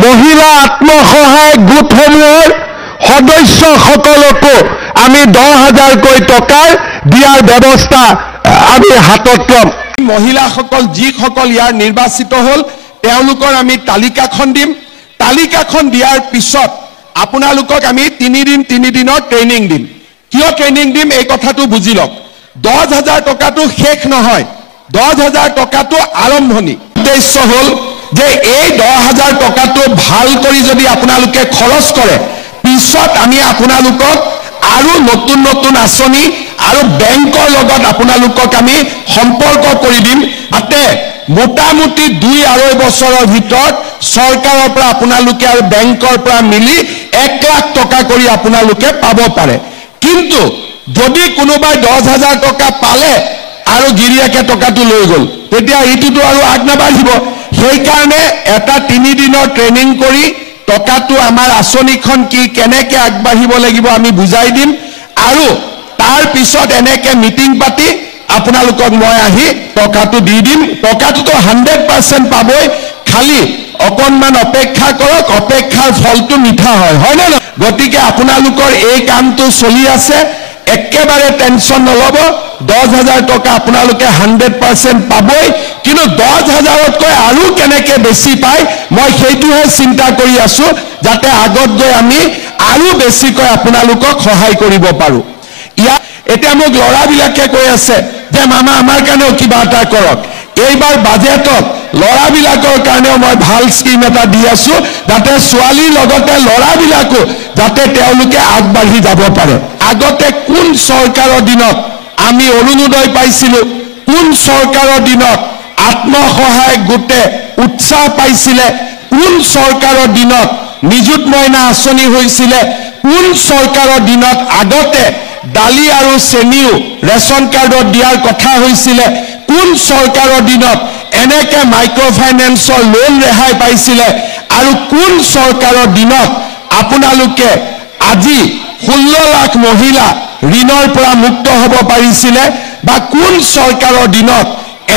মহিলা আত্মসহায়ক গোটসমূহৰ সদস্যসকলকো আমি 10,000কৈ টকাৰ দিয়াৰ ব্যৱস্থা আমি হাতত ল'ম। মহিলাসকল যিসকল ইয়াৰ নিৰ্বাচিত হ'ল তেওঁলোকৰ আমি তালিকাখন দিম। তালিকাখন দিয়াৰ পিছত আপোনালোকক আমি 3 দিনৰ ট্ৰেইনিং দিম। কিয় ট্ৰেইনিং দিম এই কথাটো বুজি লওক। 10,000 টকাটো শেষ নহয়, 10,000 টকাটো আৰম্ভণি। উদ্দেশ্য হ'ল যে এই 10,000 টকাটো ভাল কৰি যদি আপোনালোকে খৰচ কৰে পিছত আমি আপোনালোকক আৰু নতুন নতুন আঁচনি আৰু বেংকৰ লগত আপোনালোকক আমি সম্পৰ্ক কৰি দিম, যাতে মোটামুটি 2-2.5 বছৰৰ ভিতৰত চৰকাৰৰ পৰা আপোনালোকে আৰু বেংকৰ পৰা মিলি 1 লাখ টকা কৰি আপোনালোকে পাব পাৰে। কিন্তু যদি কোনোবাই 10,000 টকা পালে আৰু গিৰিয়াকে টকাটো লৈ গ'ল তেতিয়া ইটোতো আৰু আগ নাবাঢ়িব। সেইকাৰণে এটা 3 দিনৰ ট্ৰেইনিং কৰি টকাটো আমাৰ আঁচনিখন কি কেনেকৈ আগবাঢ়িব লাগিব আমি বুজাই দিম আৰু তাৰ পিছত এনেকে মিটিং পাতি আপোনালোকক মই আহি টকাটো দি দিম। টকাটোতো 100% পাবই, খালি অকণমান অপেক্ষা কৰক, অপেক্ষাৰ ফলটো মিঠা হয়, হয়নে নহয়? গতিকে আপোনালোকৰ এই কামটো চলি আছে, একেবাৰে টেনশ্যন নল'ব। 10,000 টকা আপোনালোকে 100% পাবই, কিন্তু 10,000তকৈ আৰু কেনেকৈ বেছি পায় মই সেইটোহে চিন্তা কৰি আছোঁ, যাতে আগত গৈ আমি আৰু বেছিকৈ আপোনালোকক সহায় কৰিব পাৰোঁ। এতিয়া মোক ল'ৰাবিলাকে কৈ আছে যে মামা আমাৰ কাৰণেও কিবা এটা কৰক। এইবাৰ বাজেটত ল'ৰাবিলাকৰ কাৰণেও মই ভাল স্কিম এটা দি আছোঁ, যাতে ছোৱালীৰ লগতে ল'ৰাবিলাকো যাতে তেওঁলোকে আগবাঢ়ি যাব পাৰে। আগতে কোন চৰকাৰৰ দিনত আমি অৰুণোদয় পাইছিলোঁ, কোন চৰকাৰৰ দিনত আত্মসহায়ক গোটে উৎসাহ পাইছিলে, কোন চৰকাৰৰ দিনত নিযুত মইনা আঁচনি হৈছিলে, কোন চৰকাৰৰ দিনত আগতে দালি আৰু চেনিও ৰেচন কাৰ্ডত দিয়াৰ কথা হৈছিলে, কোন চৰকাৰৰ দিনত এনেকে মাইক্ৰ' ফাইনেন্সৰ লোন ৰেহাই পাইছিলে, আৰু কোন চৰকাৰৰ দিনত আপোনালোকে আজি 16 লাখ মহিলা ঋণৰ পৰা মুক্ত হ'ব পাৰিছিলে, বা কোন চৰকাৰৰ দিনত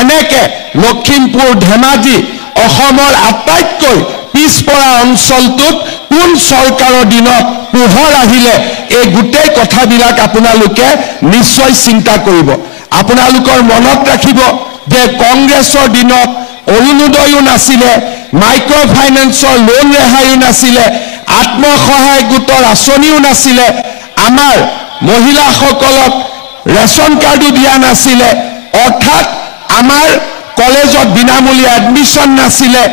এনেকে লখিমপুৰ ধেমাজি অসমৰ আটাইতকৈ পিছপৰা অঞ্চলটোত কোন চৰকাৰৰ দিনত পোহৰ আহিলে, এই গোটেই কথাবিলাক আপোনালোকে নিশ্চয় চিন্তা কৰিব। আপোনালোকৰ মনত ৰাখিব যে কংগ্ৰেছৰ দিনত অৰুণোদয়ো নাছিলে, মাইক্ৰ' ফাইনেন্সৰ লোন ৰেহাইও নাছিলে, আত্মসহায়ক গোটৰ আঁচনিও নাছিলে, আমাৰ মহিলাসকলক ৰেচন কাৰ্ডো দিয়া নাছিলে, অৰ্থাৎ আমাৰ কলেজত বিনামূলীয়া এডমিশ্যন নাছিলে।